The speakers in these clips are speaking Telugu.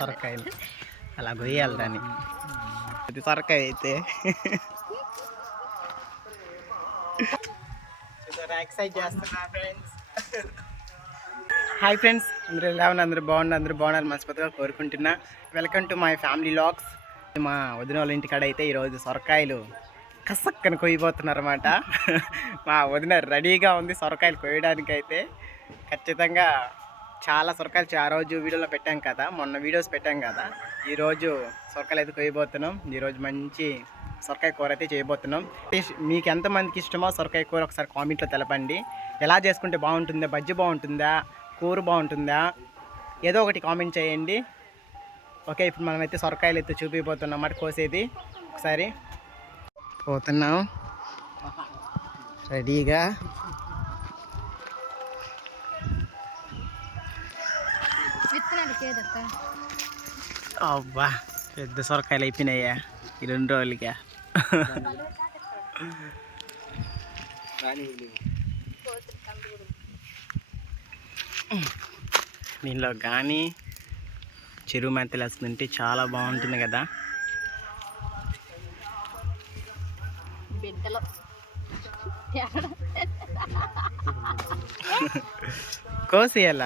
సొరకాయలు అలా కొయ్యాలి దాన్ని. అది సొరకాయ అయితే. హాయ్ ఫ్రెండ్స్ అందరూ ఎలా ఉన్నారు? అందరూ బాగున్నారు? అందరూ బాగున్నారు. మనస్ఫూర్తిగా కోరుకుంటున్నా. Welcome to my family vlogs మా వదిన వాళ్ళ ఇంటికాడ అయితే ఈరోజు సొరకాయలు కసక్కన కొయ్యబోతున్నారు అనమాట మా వదిన రెడీగా ఉంది సొరకాయలు కొయ్యడానికి అయితే ఖచ్చితంగా చాలా సొరకాయలు ఆ రోజు వీడియోలో పెట్టాం కదా మొన్న వీడియోస్ పెట్టాం కదా. ఈరోజు సొరకాయలు అయితే కొయ్యబోతున్నాం ఈరోజు మంచి సొరకాయ కూర అయితే చేయబోతున్నాం. మీకు ఎంతమందికి ఇష్టమో సొరకాయ కూర ఒకసారి కామెంట్లో తెలపండి. ఎలా చేసుకుంటే బాగుంటుందా బజ్జి బాగుంటుందా కూర బాగుంటుందా ఏదో ఒకటి కామెంట్ చేయండి. ఓకే ఇప్పుడు మనమైతే సొరకాయలు అయితే చూపిపోతున్నాం అన్నమాట కోసేది ఒకసారి. పోతున్నాం. రెడీగా. అబ్బా పెద్ద సొరకాయలు అయిపోయినాయా ఈ రెండు రోజులుగా దీనిలో కానీ చెరువు మెంతలు వేస్తుంటే చాలా బాగుంటుంది కదా బిడ్డలు కోసేయాల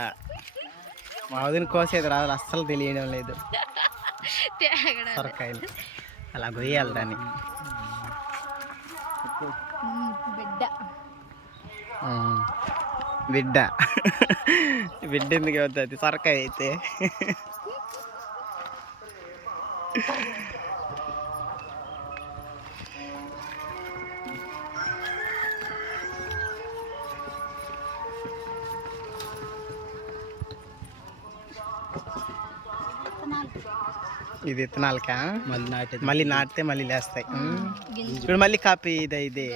మా వదిన కోసేది రాదు అస్సలు తెలియడం లేదు. సొరకాయలు. అలా కొయ్యాలి దాన్ని. బిడ్డ. బిడ్డ. బిడ్డ ఎందుకు అవుతుంది? సొరకాయ అయితే. ఇది విత్తనాలకా? మళ్ళీ నాటి మళ్ళీ నాటితే మళ్ళీ లేస్తాయి. ఇప్పుడు మళ్ళీ కాపీ ఇది ఇది?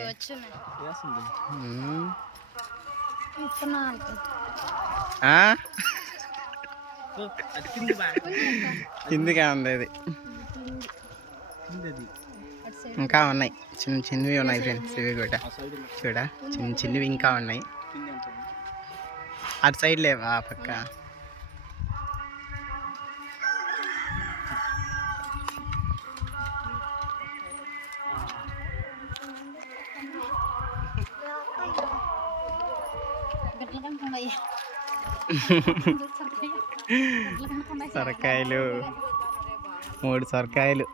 కిందిగా ఉంది సైడ్. ఇంకా ఉన్నాయి. చిన్న చిన్నవి ఉన్నాయి ఫ్రెండ్స్ ఇవి కూడా. చూడ? చిన్న చిన్నవి ఇంకా ఉన్నాయి. అటు సైడ్ లేవా ఆ పక్క? సొరకాయలు. మూడు సొరకాయలు.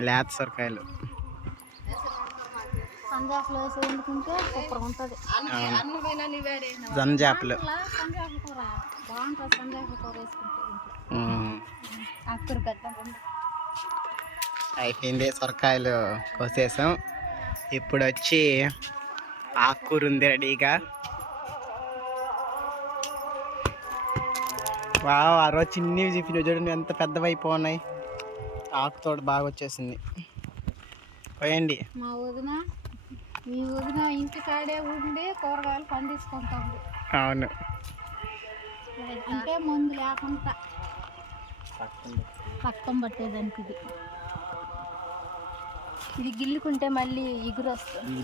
లేత సొరకాయలు. జంజాపలు. అయిపోయింది సొరకాయలు కోసేసాం. ఇప్పుడు వచ్చి ఆకుకూర ఉంది రెడీగా. వావ్ ఆ రోజు చిన్నవి చెప్పిన చూడండి ఎంత పెద్దవి అయిపోయినాయి ఆకుతోట బాగా వచ్చేసింది. పోయండి. మా వదిన మీ వదిన ఇంటి కాడే ఉండి కూరగాయలు పండించుకుంటుంది. అవును. అంటే మందు లేకుండా పక్కం పట్టేదానికి ఇది ఇది గిల్లుకుంటే మళ్ళీ ఎగురు వస్తుంది.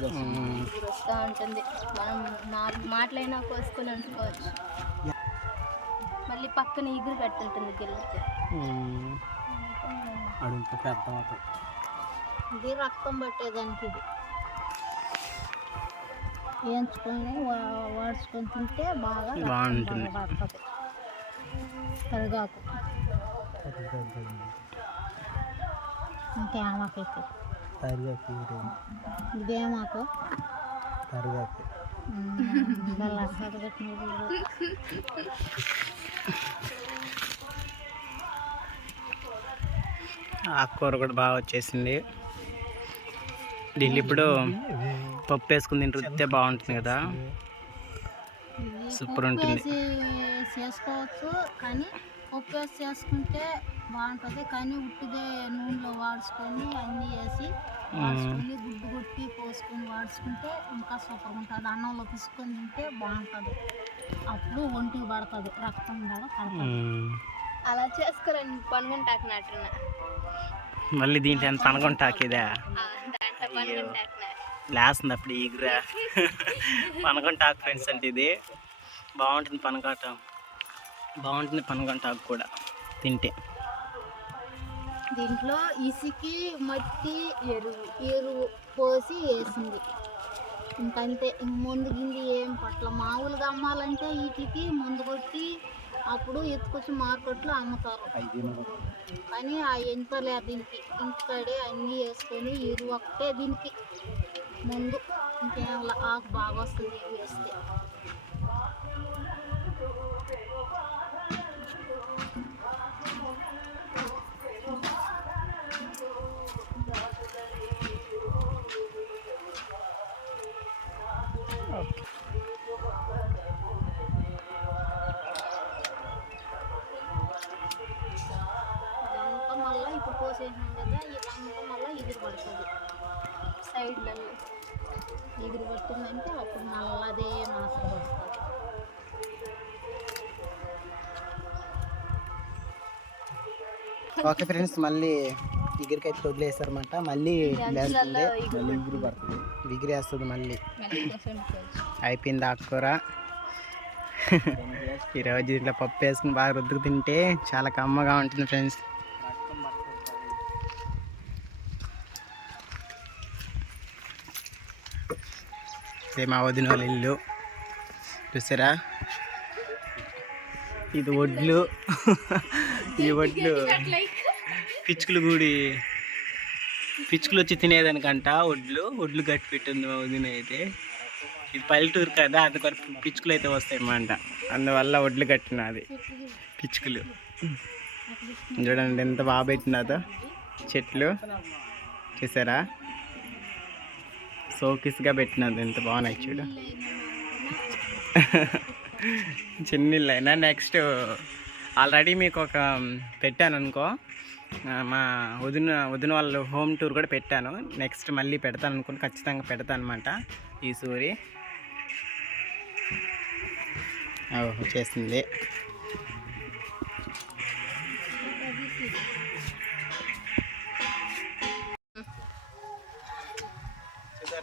ఎగురు వస్తూ ఉంటుంది. మనం నాలుగు మాటలైనా కోసుకొని వండుకోవచ్చు మళ్ళీ పక్కన ఎగురు కట్టుంటుంది గిల్లుకి ఉమ్. ఇది రక్తం పట్టేదానికి ఇది. వేయించుకొని వా- వాడ్చుకొని తింటే బాగా బాగుంటుంది. బాగా పడుతుంది కరిగాకు ఇదేమాకు కరగట్టినది ఆకుకూర కూడా బాగా వచ్చేసింది. దీన్ని ఇప్పుడు పప్పు వేసుకుని తింటే బాగుంటుంది కదా. సూపర్ ఉంటుంది. చేసుకోవచ్చు కానీ పప్పు వేసి చేసుకుంటే బాగుంటుంది. కానీ ఉట్టిదే నూనెలో వాడుచుకొని అన్నీ వేసి వాడుచుకొని గుడ్డు కొట్టి పోసుకొని వాడుచుకుంటే ఇంకా సూపర్ ఉంటుంది. అన్నంలో పిసుకొని తింటే బాగుంటుంది. అప్పుడు ఒంటికి పడుతుంది. రక్తం కూడా పడుతుంది. అలా చేసుకోరండి పనుకుంటాకు నాటున్న మళ్ళీ దీంట్లో ఎంత పనుకుంటాకు లేస్తుంది అప్పుడు ఈగురా పనగొంటాకు ఫ్రెండ్స్ అంటే ఇది. బాగుంటుంది పనకాటం. బాగుంటుంది పనగంటాకు కూడా. తింటే. దీంట్లో ఇసుకి మట్టి ఎరువు ఎరువు పోసి వేసింది. ఇంకంతే ఇంక ముందు గింది ఏం పట్ల మామూలుగా అమ్మాలంటే వీటికి ముందు కొట్టి అప్పుడు ఎత్తుకొచ్చి మార్కెట్లో అమ్ముతారు. కానీ ఆ ఎంతలే దీనికి. ఇంటికాడే అన్నీ వేసుకొని ఎరువు ఒకటే దీనికి. ముందు ఇంకేం లా- ఆకు బాగా వస్తుంది వేస్తే. సైడ్లలో ఎగురు పట్టిందంటే అప్పుడు మళ్ళీ అదే వస్తుంది. ఓకే ఫ్రెండ్స్ మళ్ళీ ఎగిరికి అయితే వదిలేస్తారన్నమాట మళ్ళీ మళ్ళీ ఎగురు పడుతుంది. ఎగిరి వేస్తుంది మళ్ళీ. అయిపోయింది ఆకుకూర ఈరోజు ఇట్లా పప్పు వేసుకుని బాగా రుద్దుకు తింటే చాలా కమ్మగా ఉంటుంది ఫ్రెండ్స్. ఇదే మా వదిన వాళ్ళ ఇల్లు. చూసారా? ఇది వడ్లు. ఈ వడ్లు. పిచ్చుకలు గుడి. పిచ్చుకలు వచ్చి తినేదానికంట వడ్లు. వడ్లు గట్టి పెట్టింది మా వదిన అయితే. ఇది పల్లెటూరు కదా అందుకొరకు పిచ్చుకలు అయితే వస్తాయన్నమాట అందువల్ల వడ్లు కట్టినది. పిచ్చుకలు. చూడండి ఎంత బాగా పెట్టినదో. చెట్లు. చూసారా? సోకిస్గా పెట్టినది. ఎంత బాగున్నాయి చూడు. చిన్నిళ్ళైనా నెక్స్ట్ ఆల్రెడీ మీకు ఒక పెట్టాను అనుకో మా వదిన వదిన వాళ్ళు హోమ్ టూర్ కూడా పెట్టాను. నెక్స్ట్ మళ్ళీ పెడతాను అనుకుని ఖచ్చితంగా పెడతాను అనమాట ఈ సూరి. చేసింది.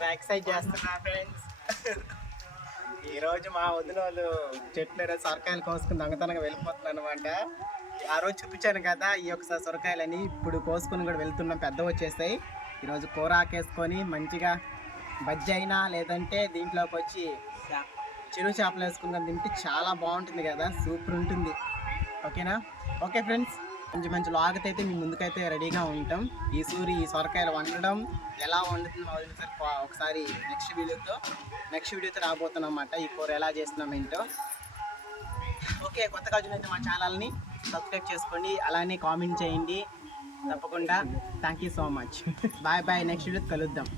ఎక్సైజ్ చేస్తున్నా ఫ్రెండ్స్ ఈరోజు మా వదిన వాళ్ళు చెట్లు సొరకాయలు కోసుకుని దొంగతనంగా వెళ్ళిపోతున్నాను అనమాట ఆ రోజు చూపించాను కదా ఈ ఒకసారి సొరకాయలని ఇప్పుడు కోసుకొని కూడా వెళ్తున్నాం పెద్ద వచ్చేస్తాయి ఈరోజు కూర ఆకేసుకొని మంచిగా బజ్జి అయినా లేదంటే దీంట్లోకి వచ్చి చెరువు చేపలు వేసుకుని తింటే చాలా బాగుంటుంది కదా సూపర్ ఉంటుంది ఓకేనా ఓకే ఫ్రెండ్స్ మంచి మంచి లాగత అయితే మీ ముందుకైతే రెడీగా ఉంటాం. ఈ సూరి ఈ సొరకాయలు వండడం ఎలా వండుతుందో ఒకసారి ఒకసారి నెక్స్ట్ వీడియోతో నెక్స్ట్ వీడియోతో రాబోతున్నాం అన్నమాట. ఈ కూర ఎలా చేస్తున్నాం ఏంటో. ఓకే కొత్తగా చూడండి మా ఛానల్ని సబ్స్క్రైబ్ చేసుకోండి. అలానే కామెంట్ చేయండి. తప్పకుండా. Thank you so much bye bye next video కలుద్దాం.